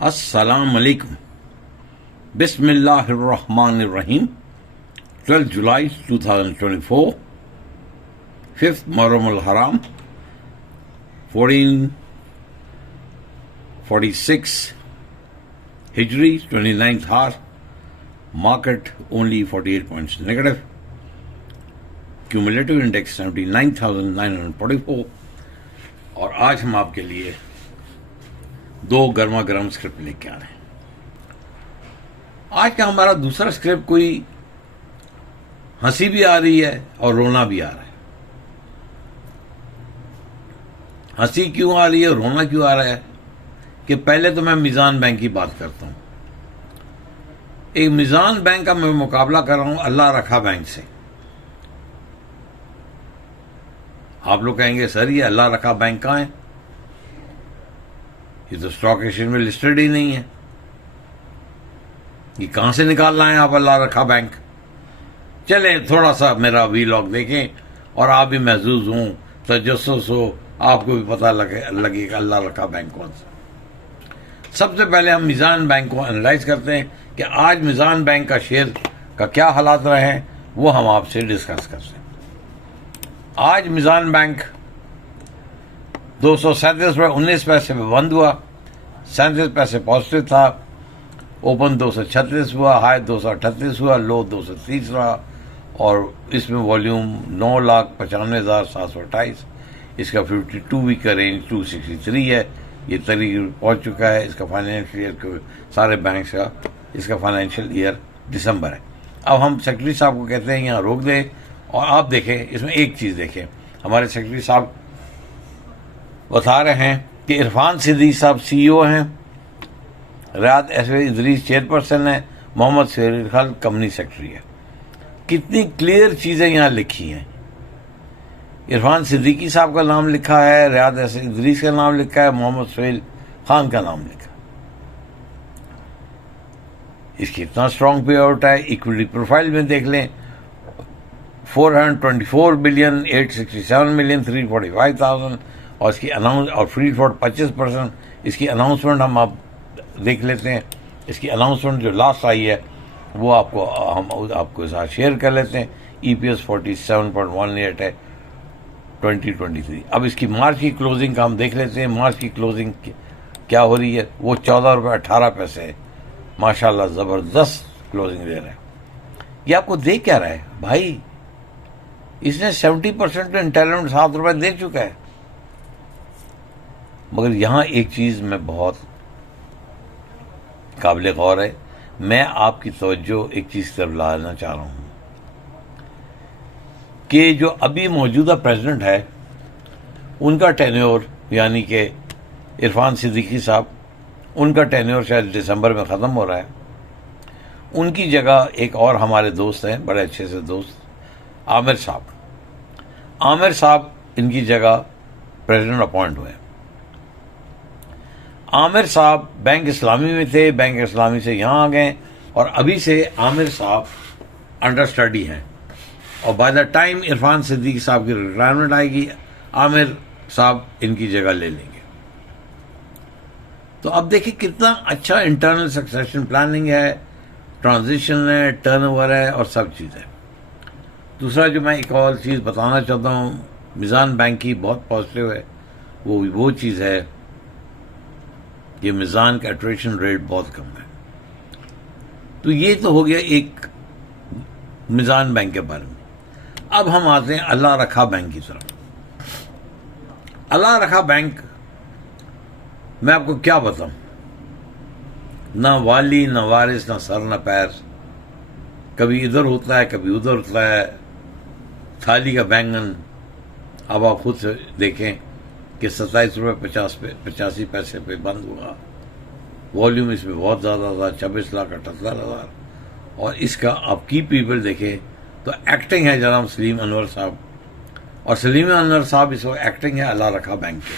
अस्सलाम वालेकुम। बिस्मिल्लाहिर्रहमानिर्रहीम। 12 जुलाई 2024, 5th Muharram al-Haram, 1446 Hijri, 29th hour. Market only 48 points negative. Cumulative index 79,944. और आज हम आपके लिए दो गर्मा गर्म स्क्रिप्ट लेके आ रहे हैं। आज का हमारा दूसरा स्क्रिप्ट कोई हंसी भी आ रही है और रोना भी आ रहा है। हंसी क्यों आ रही है और रोना क्यों आ रहा है कि पहले तो मैं मीज़ान बैंक की बात करता हूं। एक मीज़ान बैंक का मैं मुकाबला कर रहा हूं अल्लाह रखा बैंक से। आप लोग कहेंगे सर ये अल्लाह रखा बैंक कहां है, ये तो स्टॉक एक्सचेंज में लिस्टेड ही नहीं है, ये कहां से निकाल रहे हैं आप अल्लाह रखा बैंक। चले थोड़ा सा मेरा वीलॉग देखें और आप भी महसूस हों, तजस्सुस हो, आपको भी पता लगेगा अल्लाह रखा बैंक कौन सा। सबसे पहले हम मीज़ान बैंक को एनालाइज करते हैं कि आज मीज़ान बैंक का शेयर का क्या हालात रहे हैं, वो हम आपसे डिस्कस करते हैं। आज मीज़ान बैंक 237.19 पे बंद हुआ, 37 पैसे पॉजिटिव था। ओपन 236 हुआ, हाई 238 हुआ, लो 230 रहा और इसमें वॉल्यूम 9,95,728। इसका 52 वीक का रेंज 263 है। ये तरीक पहुंच चुका है। इसका फाइनेंशियल ईयर सारे बैंक का इसका फाइनेंशियल ईयर दिसंबर है। अब हम सेक्रेटरी साहब को कहते हैं यहाँ रोक दें और आप देखें, इसमें एक चीज़ देखें, हमारे सेक्रेटरी साहब बता रहे हैं कि इरफान सिद्दीकी साहब CEO हैं, रियाद इदरीस चेयरपर्सन है, मोहम्मद सुहेल खान कंपनी सेक्रेटरी है। कितनी क्लियर चीज़ें यहाँ लिखी हैं। इरफान सिद्दीकी साहब का नाम लिखा है, रियाद इदरीस का नाम लिखा है, मोहम्मद सुहेल खान का नाम लिखा है। इसकी इतना स्ट्रॉन्ग पे आउट है। इक्विटी प्रोफाइल में देख लें, 424,867,345,000 और इसकी अनाउंस और फ्री फ्लोट 25%। इसकी अनाउंसमेंट हम आप देख लेते हैं। इसकी अनाउंसमेंट जो लास्ट आई है वो हम आपको साथ शेयर कर लेते हैं। EPS 47.18 है 2023। अब इसकी मार्च की क्लोजिंग का हम देख लेते हैं। मार्च की क्लोजिंग क्या हो रही है, वो 14 रुपये 18 पैसे है। माशाल्लाह ज़बरदस्त क्लोजिंग दे रहा है। ये आपको दे क्या रहा है भाई, इसने 70% इंटेलिजेंट 7 रुपये दे चुका है। मगर यहां एक चीज में बहुत काबिल गौर है, मैं आपकी तवज्जो एक चीज तरफ लाना चाह रहा हूं कि जो अभी मौजूदा प्रेसिडेंट है उनका टेन्योर, यानी कि इरफान सिद्दीकी साहब, उनका टेन्योर शायद दिसंबर में ख़त्म हो रहा है। उनकी जगह एक और हमारे दोस्त हैं, बड़े अच्छे से दोस्त, आमिर साहब। आमिर साहब इनकी जगह प्रेसिडेंट अपॉइंट हुए। आमिर साहब बैंक इस्लामी में थे, बैंक इस्लामी से यहाँ आ गए और अभी से आमिर साहब अंडर स्टडी हैं और by the time Irfan Siddiqui साहब की रिटायरमेंट आएगी, आमिर साहब इनकी जगह ले लेंगे। तो अब देखिए कितना अच्छा इंटरनल सक्सेशन प्लानिंग है, ट्रांजिशन है, टर्नओवर है और सब चीज़ है। दूसरा जो मैं एक और चीज़ बताना चाहता हूँ, मीज़ान बैंक की बहुत पॉजिटिव है, वो चीज़ है कि मीज़ान का अट्रैक्शन रेट बहुत कम है। तो ये तो हो गया एक मीज़ान बैंक के बारे में। अब हम आते हैं अल्लाह रखा बैंक की तरफ। अल्लाह रखा बैंक मैं आपको क्या बताऊं, ना वाली ना वारिस ना सर ना पैर, कभी इधर होता है कभी उधर होता है। थाली का बैंगन अब आप खुद से देखें कि 27 रुपये 85 पैसे पे बंद हुआ। वॉल्यूम इसमें बहुत ज़्यादा था, 26,78,000। और इसका आप की पीपल देखें तो एक्टिंग है जनाब सलीम अनवर साहब, और सलीम अनवर साहब इस वक्त एक्टिंग है अल्लाह रखा बैंक के।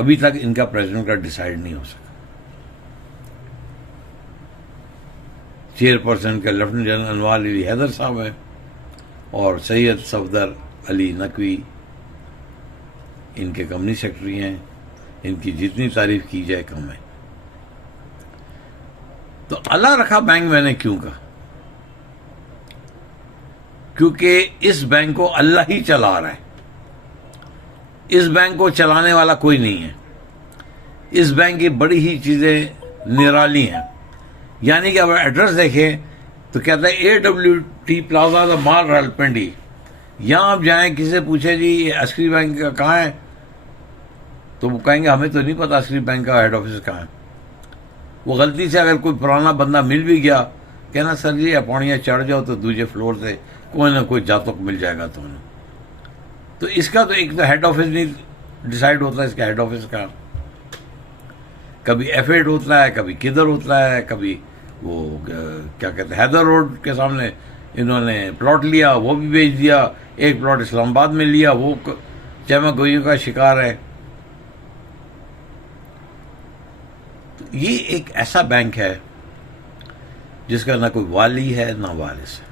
अभी तक इनका प्रेसिडेंट का डिसाइड नहीं हो सका। चेयरपर्सन का लेफ्टिनेंट जनरल अनवार अली हैदर साहब है और सैयद सफदर अली नकवी इनके कंपनी सेक्रेटरी हैं। इनकी जितनी तारीफ की जाए कम है। तो अल्लाह रखा बैंक मैंने क्यों कहा? क्योंकि इस बैंक को अल्लाह ही चला रहा है। इस बैंक को चलाने वाला कोई नहीं है। इस बैंक की बड़ी ही चीजें निराली हैं। यानी कि अब एड्रेस देखें तो कहता है AWT प्लाजा द माल रालपिंडी। यहां आप जाएं, किसी से पूछे जी ये अस्करी बैंक का कहाँ है, तो वो कहेंगे हमें तो नहीं पता अस्करी बैंक का हेड ऑफिस कहाँ है। वो गलती से अगर कोई पुराना बंदा मिल भी गया, कहना सर जी अपौड़ियाँ चढ़ जाओ तो दूसरे फ्लोर से कोई ना कोई जातक मिल जाएगा तुम्हें। तो इसका तो एक तो हेड ऑफिस नहीं डिसाइड होता है, इसका हेड ऑफिस का कभी F8 होता है, कभी किधर होता है, कभी वो क्या कहते हैं हैदर रोड के सामने इन्होंने प्लॉट लिया, वो भी बेच दिया। एक प्लॉट इस्लामाबाद में लिया, वो चमकोइयों का शिकार है। तो ये एक ऐसा बैंक है जिसका ना कोई वाली है ना वारिस है।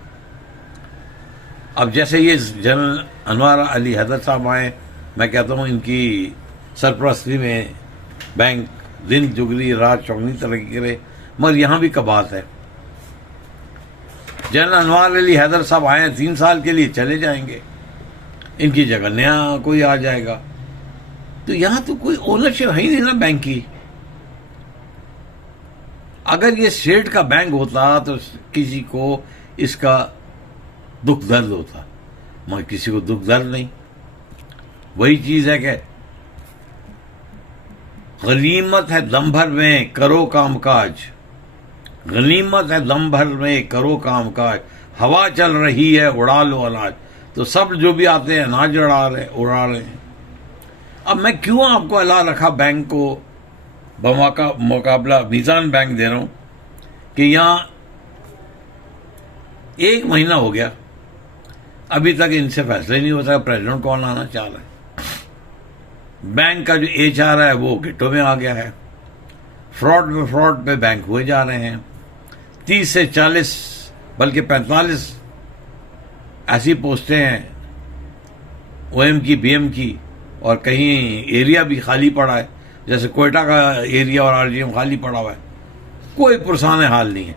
अब जैसे ये जनरल अनवर अली हैदर साहब आए, मैं कहता हूँ इनकी सरपरस्ती में बैंक दिन जुगली रात चौगनी तरक्की करे, मगर यहां भी कबात है। जनरल अनवर अली हैदर साहब आए 3 साल के लिए, चले जाएंगे, इनकी जगह नया कोई आ जाएगा। तो यहां तो कोई ओनरशिप है ही नहीं ना बैंक की। अगर ये स्टेट का बैंक होता तो किसी को इसका दुख दर्द होता, मगर किसी को दुख दर्द नहीं। वही चीज है कि गनीमत है दम भर में करो कामकाज, गनीमत है दम भर में करो कामकाज, हवा चल रही है उड़ा लो अनाज। तो सब जो भी आते हैं अनाज उड़ा रहे हैं। अब मैं क्यों आपको अल्लाह रखा बैंक को मुकाबला मीजान बैंक दे रहा हूं कि यहां 1 महीना हो गया, अभी तक इनसे फैसला ही नहीं होता प्रेसिडेंट कौन आना चाह रहा है। बैंक का जो HR है वो गिट्टों में आ गया है। फ्रॉड पे बैंक हुए जा रहे हैं। 30 से 40 बल्कि 45 ऐसी पोस्टें हैं OM की, BM की, और कहीं एरिया भी खाली पड़ा है, जैसे कोयटा का एरिया और RGM खाली पड़ा हुआ है। कोई पुरसान हाल नहीं है।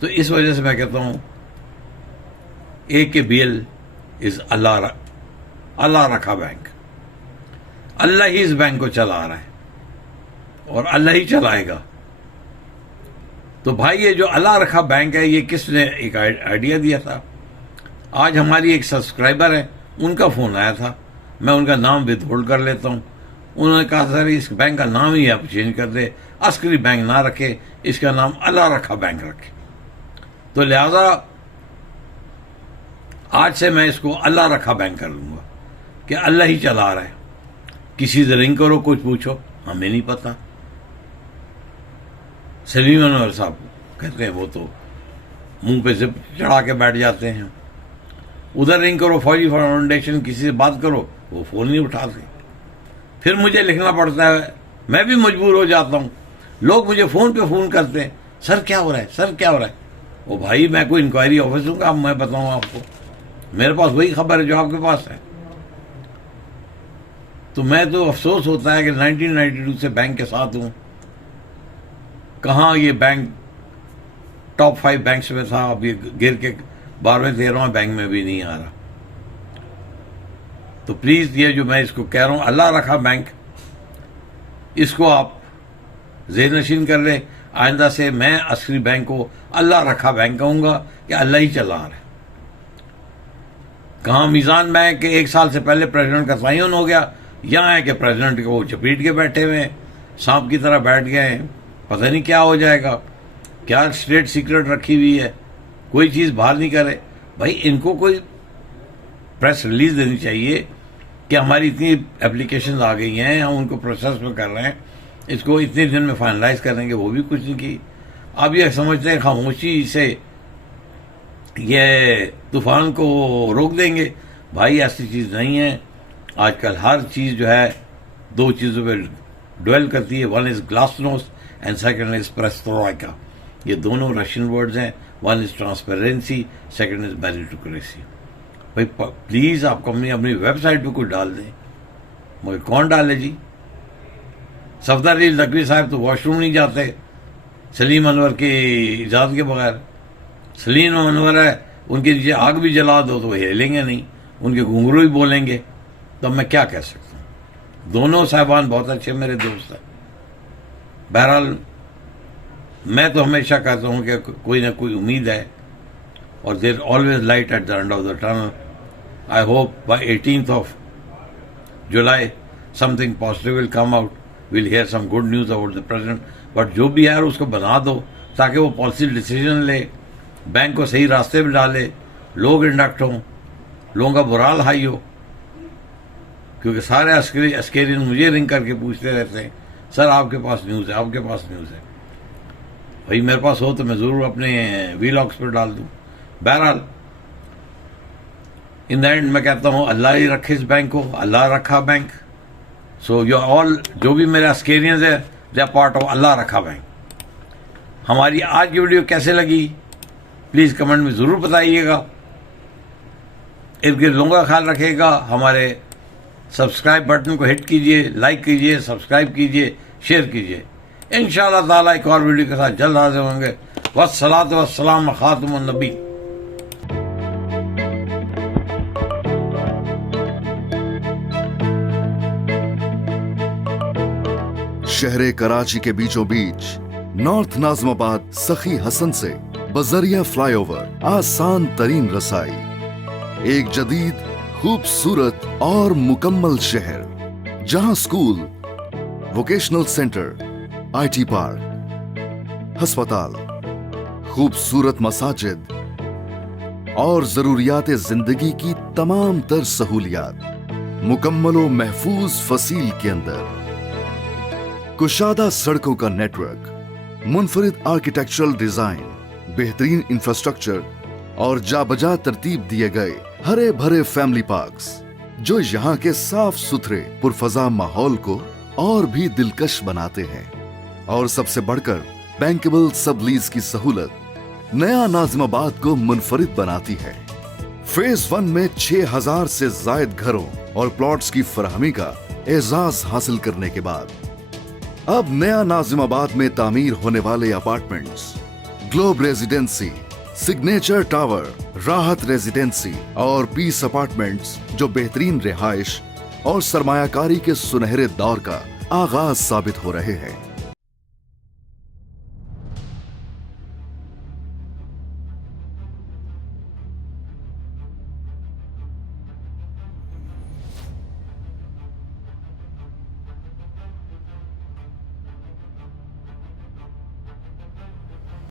तो इस वजह से मैं कहता हूं AKBL इज अल्लाह रखा बैंक। अल्लाह ही इस बैंक को चला रहा है और अल्लाह ही चलाएगा। तो भाई ये जो अल्लाह रखा बैंक है, ये किसने एक आइडिया दिया था? आज हमारी एक सब्सक्राइबर है, उनका फोन आया था, मैं उनका नाम विथहोल्ड कर लेता हूं। उन्होंने कहा सर इस बैंक का नाम ही आप चेंज कर दे, अस्करी बैंक ना रखे, इसका नाम अल्लाह रखा बैंक रखे। तो लिहाजा आज से मैं इसको अल्लाह रखा बैंक कर लूंगा कि अल्लाह ही चला रहा है। किसी से रिंग करो, कुछ पूछो, हमें नहीं पता। सलीम अनवर साहब कहते हैं वो तो मुंह पे जिप चढ़ा के बैठ जाते हैं। उधर रिंग करो फौजी फाउंडेशन, किसी से बात करो, वो फोन नहीं उठाते। फिर मुझे लिखना पड़ता है, मैं भी मजबूर हो जाता हूं। लोग मुझे फोन पे फोन करते हैं, सर क्या हो रहा है, सर क्या हो रहा है। ओ भाई मैं कोई इंक्वायरी ऑफिस हूँ, अब मैं बताऊँ आपको, मेरे पास वही खबर है जो आपके पास है। तो मैं तो अफसोस होता है कि 1992 से बैंक के साथ हूं। कहां ये बैंक टॉप 5 बैंक्स में था, अब ये गिर के 12वें 13वें बैंक में भी नहीं आ रहा। तो प्लीज ये जो मैं इसको कह रहा हूं अल्लाह रखा बैंक, इसको आप ज़ेहनशीन कर लें। आइंदा से मैं अस्करी बैंक को अल्लाह रखा बैंक कहूंगा कि अल्लाह ही चला रहा है। कहां मीजान बैंक के 1 साल से पहले प्रेसिडेंट का तयन हो गया, यहां है कि प्रेसिडेंट को चपीट के बैठे हुए हैं, सांप की तरह बैठ गए हैं। पता नहीं क्या हो जाएगा, क्या स्टेट सीक्रेट रखी हुई है, कोई चीज बाहर नहीं करे। भाई इनको कोई प्रेस रिलीज देनी चाहिए कि हमारी इतनी एप्लीकेशन आ गई हैं, हम उनको प्रोसेस में कर रहे हैं, इसको इतने दिन में फाइनलाइज करेंगे, वो भी कुछ नहीं की। अब ये समझते हैं खामोशी से ये तूफान को रोक देंगे। भाई ऐसी चीज नहीं है। आजकल हर चीज जो है 2 चीजों पे ड्वेल करती है, one is glasnost and second is perestroika. ये दोनों रशियन वर्ड्स हैं। One is transparency, second is meritocracy. भाई प्लीज आप अपनी वेबसाइट पे कुछ डाल दें, मगर कौन डाले जी? सफदर अली नकवी साहब तो वॉशरूम नहीं जाते सलीम अनवर की इजाज़त के बगैर। सलीम अनवर है, उनके नीचे आग भी जला दो तो वो हिलेंगे नहीं, उनके घुंघरू ही बोलेंगे। तो मैं क्या कह सकता हूँ। दोनों साहबान बहुत अच्छे मेरे दोस्त हैं। बहरहाल मैं तो हमेशा कहता हूँ कि कोई ना कोई उम्मीद है, और there always light at the end of the tunnel. I hope by 18th of July something positive will come out, will hear some good news about the president. But जो भी है उसको बना दो ताकि वो पॉलिसी डिसीजन ले, bank को सही रास्ते में डाले, लोग इंडक्ट हों, लोगों का बुराल हाई हो। क्योंकि सारे अस्केरियन मुझे रिंग करके पूछते रहते हैं, सर आपके पास न्यूज़ है, आपके पास न्यूज़ है। भाई मेरे पास हो तो मैं ज़रूर अपने वीलॉग्स पर डाल दूँ। बहरहाल इन द एंड मैं कहता हूँ अल्लाह ही रखे इस बैंक को, अल्लाह रखा बैंक। सो यू ऑल, जो भी मेरे अस्केरियंस है, दे आर पार्ट ऑफ अल्लाह रखा बैंक। हमारी आज की वीडियो कैसे लगी प्लीज़ कमेंट में ज़रूर बताइएगा। इर्द गिर्द लोगों का ख्याल रखिएगा। हमारे सब्सक्राइब बटन को हिट कीजिए, लाइक कीजिए, सब्सक्राइब कीजिए, शेयर कीजिए। इंशाअल्लाह ताला एक और वीडियो के साथ जल्द हाजिर होंगे। वस्सलातु वस्सलाम खातमुन नबी। शहरे कराची के बीचों बीच नॉर्थ नाज़िमाबाद सखी हसन से बजरिया फ्लाईओवर आसान तरीन रसाई, एक जदीद खूबसूरत और मुकम्मल शहर जहां school, vocational centre, IT park, अस्पताल, खूबसूरत मसाजिद और जरूरियात जिंदगी की तमाम तर सहूलियात मुकम्मल व महफूज फसील के अंदर, कुशादा सड़कों का नेटवर्क, मुनफरिद आर्किटेक्चरल डिजाइन, बेहतरीन इंफ्रास्ट्रक्चर और जाबजा तरतीब दिए गए हरे भरे फैमिली पार्क्स जो यहाँ के साफ सुथरे पुरफजा माहौल को और भी दिलकश बनाते हैं। और सबसे बढ़कर बैंकेबल सबलीज की सहूलत नया नाज़िमाबाद को मुनफरिद बनाती है। फेज 1 में 6000 से जायद घरों और प्लॉट्स की फराहमी का एजाज हासिल करने के बाद अब नया नाज़िमाबाद में तामीर होने वाले apartments, globe residency, signature tower, राहत रेजिडेंसी और पीस अपार्टमेंट्स जो बेहतरीन रिहाइश और सरमायाकारी के सुनहरे दौर का आगाज साबित हो रहे हैं।